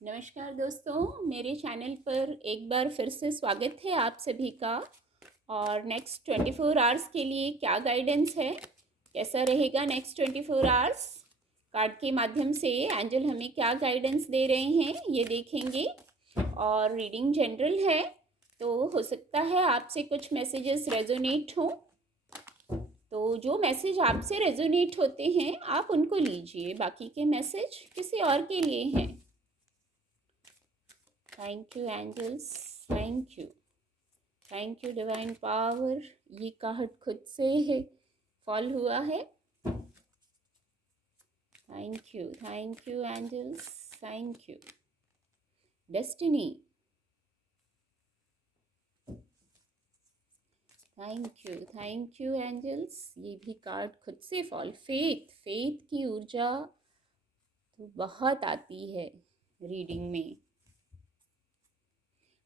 नमस्कार दोस्तों, मेरे चैनल पर एक बार फिर से स्वागत है आप सभी का। और नेक्स्ट 24 आवर्स के लिए क्या गाइडेंस है, कैसा रहेगा नेक्स्ट 24 आवर्स, कार्ड के माध्यम से एंजल हमें क्या गाइडेंस दे रहे हैं ये देखेंगे। और रीडिंग जनरल है तो हो सकता है आपसे कुछ मैसेजेस रेजोनेट हों, तो जो मैसेज आपसे रेजोनेट होते हैं आप उनको लीजिए, बाकी के मैसेज किसी और के लिए हैं। Thank you angels, thank you, thank you divine power. ये कार्ड खुद से है फॉल हुआ है। Thank you angels, thank you. Destiny, thank you angels. ये भी कार्ड खुद से फॉल। फेथ, फेथ की ऊर्जा तो बहुत आती है रीडिंग में।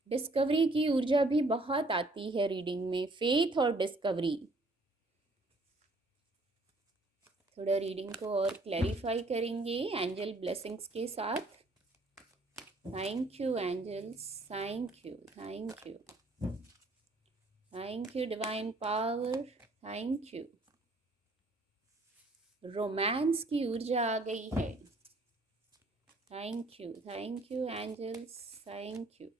डिस्कवरी की ऊर्जा भी बहुत आती है रीडिंग में। फेथ और डिस्कवरी। थोड़ा रीडिंग को और क्लैरिफाई करेंगे एंजल ब्लेसिंग्स के साथ। Thank you angels, thank you, thank you, thank you divine power, thank you. Romance की ऊर्जा आ गई है। Thank you angels, thank you.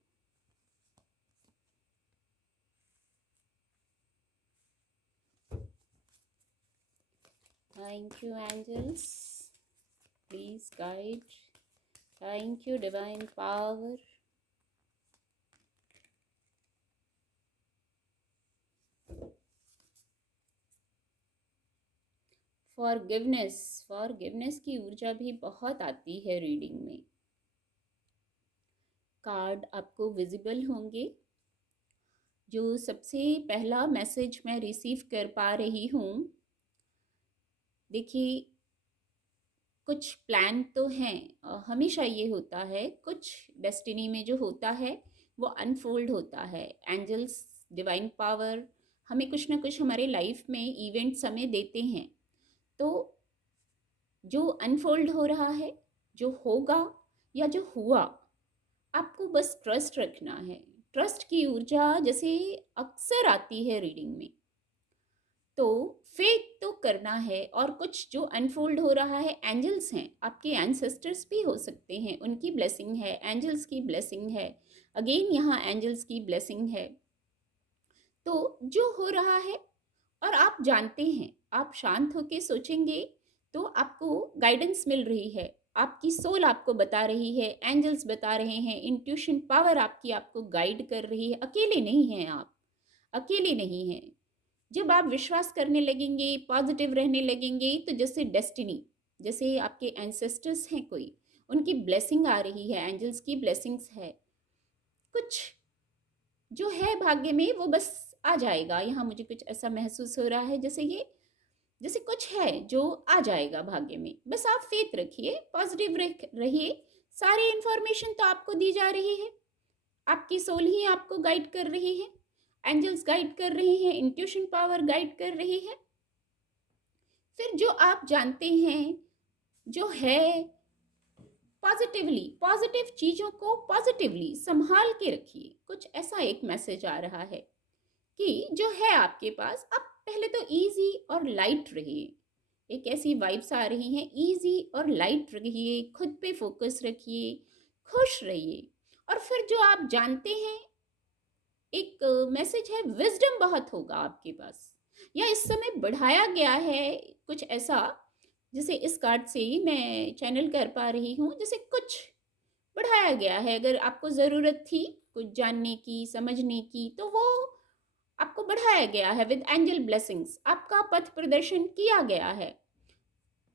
Thank you angels, please guide. Thank you divine power. Forgiveness, forgiveness की ऊर्जा भी बहुत आती है रीडिंग में। कार्ड आपको विजिबल होंगे। जो सबसे पहला मैसेज मैं रिसीव कर पा रही हूँ, देखिए कुछ प्लान तो हैं। हमेशा ये होता है, कुछ डेस्टिनी में जो होता है वो अनफोल्ड होता है। एंजल्स, डिवाइन पावर हमें कुछ ना कुछ हमारे लाइफ में इवेंट्स हमें देते हैं। तो जो अनफोल्ड हो रहा है, जो होगा या जो हुआ, आपको बस ट्रस्ट रखना है। ट्रस्ट की ऊर्जा जैसे अक्सर आती है रीडिंग में, तो फेथ तो करना है। और कुछ जो अनफोल्ड हो रहा है, एंजल्स हैं, आपके एंसेस्टर्स भी हो सकते हैं, उनकी ब्लेसिंग है, एंजल्स की ब्लेसिंग है। अगेन यहाँ एंजल्स की ब्लेसिंग है। तो जो हो रहा है और आप जानते हैं, आप शांत होकर सोचेंगे तो आपको गाइडेंस मिल रही है। आपकी सोल आपको बता रही है, एंजल्स बता रहे हैं, इंट्यूशन पावर आपकी आपको गाइड कर रही है। अकेले नहीं हैं आप, अकेले नहीं हैं। जब आप विश्वास करने लगेंगे, पॉजिटिव रहने लगेंगे, तो जैसे डेस्टिनी, जैसे आपके एंसेस्टर्स हैं कोई, उनकी ब्लेसिंग आ रही है, एंजल्स की ब्लेसिंग्स है। कुछ जो है भाग्य में वो बस आ जाएगा। यहाँ मुझे कुछ ऐसा महसूस हो रहा है जैसे ये, जैसे कुछ है जो आ जाएगा भाग्य में। बस आप फेथ रखिए, पॉजिटिव रहिए। सारी इंफॉर्मेशन तो आपको दी जा रही है, आपकी सोल ही आपको गाइड कर रही है, एंजल्स गाइड कर रहे हैं, इंट्यूशन पावर गाइड कर रही है। फिर जो आप जानते हैं, जो है, पॉजिटिवली, पॉजिटिव चीज़ों को पॉजिटिवली संभाल के रखिए। कुछ ऐसा एक मैसेज आ रहा है कि जो है आपके पास, आप पहले तो इजी और लाइट रहिए। एक ऐसी वाइब्स आ रही हैं, इजी और लाइट रहिए, खुद पे फोकस रखिए, खुश रहिए। और फिर जो आप जानते हैं, एक मैसेज है, विजडम बहुत होगा आपके पास, या इस समय बढ़ाया गया है कुछ ऐसा। जैसे इस कार्ड से ही मैं चैनल कर पा रही हूँ, जैसे कुछ बढ़ाया गया है। अगर आपको ज़रूरत थी कुछ जानने की, समझने की, तो वो आपको बढ़ाया गया है। विद एंजल ब्लेसिंग्स आपका पथ प्रदर्शन किया गया है।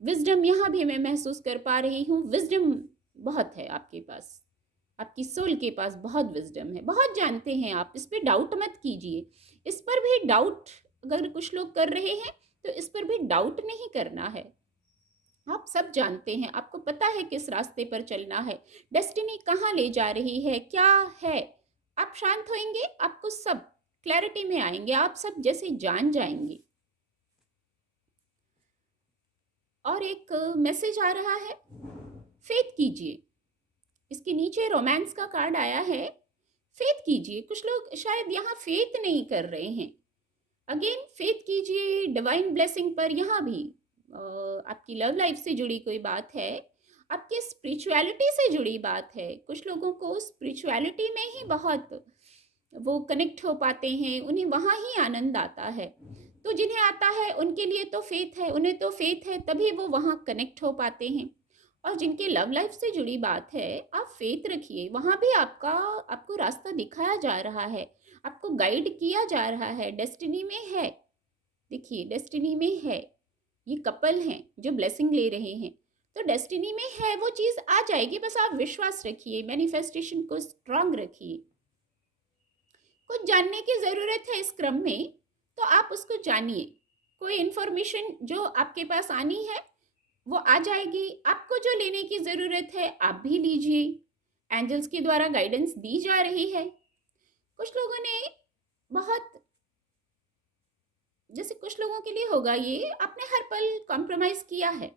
विजडम यहाँ भी मैं महसूस कर पा रही हूँ। विजडम बहुत है आपके पास, आपकी सोल के पास बहुत विजडम है, बहुत जानते हैं आप। इस पर डाउट मत कीजिए। इस पर भी डाउट अगर कुछ लोग कर रहे हैं तो इस पर भी डाउट नहीं करना है। आप सब जानते हैं, आपको पता है किस रास्ते पर चलना है, डेस्टिनी कहाँ ले जा रही है, क्या है। आप शांत होंगे, आपको सब क्लैरिटी में आएंगे, आप सब जैसे जान जाएंगे। और एक मैसेज आ रहा है, फेथ कीजिए, इसके नीचे रोमांस का कार्ड आया है। फेथ कीजिए, कुछ लोग शायद यहाँ फेथ नहीं कर रहे हैं। अगेन फेथ कीजिए डिवाइन ब्लेसिंग पर। यहाँ भी आपकी लव लाइफ से जुड़ी कोई बात है, आपके स्पिरिचुअलिटी से जुड़ी बात है। कुछ लोगों को स्पिरिचुअलिटी में ही बहुत वो कनेक्ट हो पाते हैं, उन्हें वहाँ ही आनंद आता है। तो जिन्हें आता है उनके लिए तो फेथ है, उन्हें तो फेथ है तभी वो वहाँ कनेक्ट हो पाते हैं। और जिनके लव लाइफ से जुड़ी बात है, आप फेथ रखिए, वहाँ भी आपको रास्ता दिखाया जा रहा है, आपको गाइड किया जा रहा है, डेस्टिनी में है। देखिए डेस्टिनी में है, ये कपल हैं जो ब्लेसिंग ले रहे हैं, तो डेस्टिनी में है, वो चीज़ आ जाएगी। बस आप विश्वास रखिए, मैनिफेस्टेशन को स्ट्रांग रखिए। कुछ जानने की ज़रूरत है इस क्रम में, तो आप उसको जानिए। कोई इन्फॉर्मेशन जो आपके पास आनी है वो आ जाएगी। आपको जो लेने की ज़रूरत है आप भी लीजिए, एंजल्स के द्वारा गाइडेंस दी जा रही है। कुछ लोगों ने बहुत, जैसे कुछ लोगों के लिए होगा ये, आपने हर पल कॉम्प्रोमाइज़ किया है,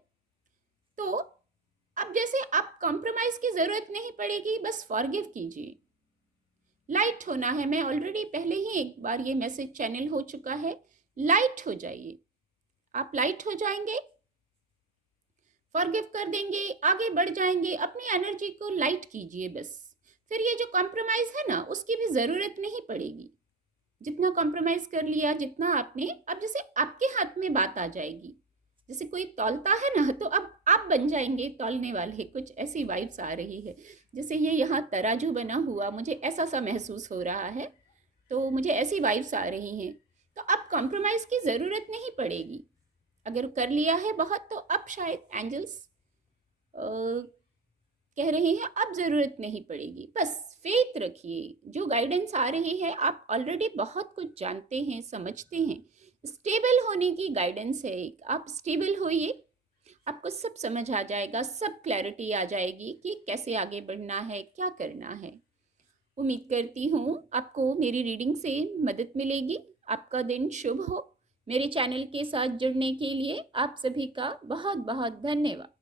तो अब जैसे आप कॉम्प्रोमाइज़ की ज़रूरत नहीं पड़ेगी, बस फॉरगिव कीजिए। लाइट होना है, मैं ऑलरेडी पहले ही एक बार ये मैसेज चैनल हो चुका है। लाइट हो जाइए, आप लाइट हो जाएंगे, फॉरगिव कर देंगे, आगे बढ़ जाएंगे, अपनी एनर्जी को लाइट कीजिए बस। फिर ये जो कॉम्प्रोमाइज़ है ना, उसकी भी ज़रूरत नहीं पड़ेगी। जितना कॉम्प्रोमाइज़ कर लिया, जितना आपने, अब जैसे आपके हाथ में बात आ जाएगी। जैसे कोई तौलता है ना, तो अब आप बन जाएंगे तौलने वाले। कुछ ऐसी वाइब्स आ रही है, जैसे ये यहाँ तराजू बना हुआ, मुझे ऐसा सा महसूस हो रहा है, तो मुझे ऐसी वाइब्स आ रही हैं। तो अब कॉम्प्रोमाइज़ की ज़रूरत नहीं पड़ेगी। अगर कर लिया है बहुत, तो अब शायद एंजल्स कह रहे हैं अब ज़रूरत नहीं पड़ेगी। बस फेथ रखिए, जो गाइडेंस आ रही है आप ऑलरेडी बहुत कुछ जानते हैं, समझते हैं। स्टेबल होने की गाइडेंस है एक, आप स्टेबल होइए, आपको सब समझ आ जाएगा, सब क्लैरिटी आ जाएगी कि कैसे आगे बढ़ना है, क्या करना है। उम्मीद करती हूँ आपको मेरी रीडिंग से मदद मिलेगी। आपका दिन शुभ हो। मेरे चैनल के साथ जुड़ने के लिए आप सभी का बहुत बहुत धन्यवाद।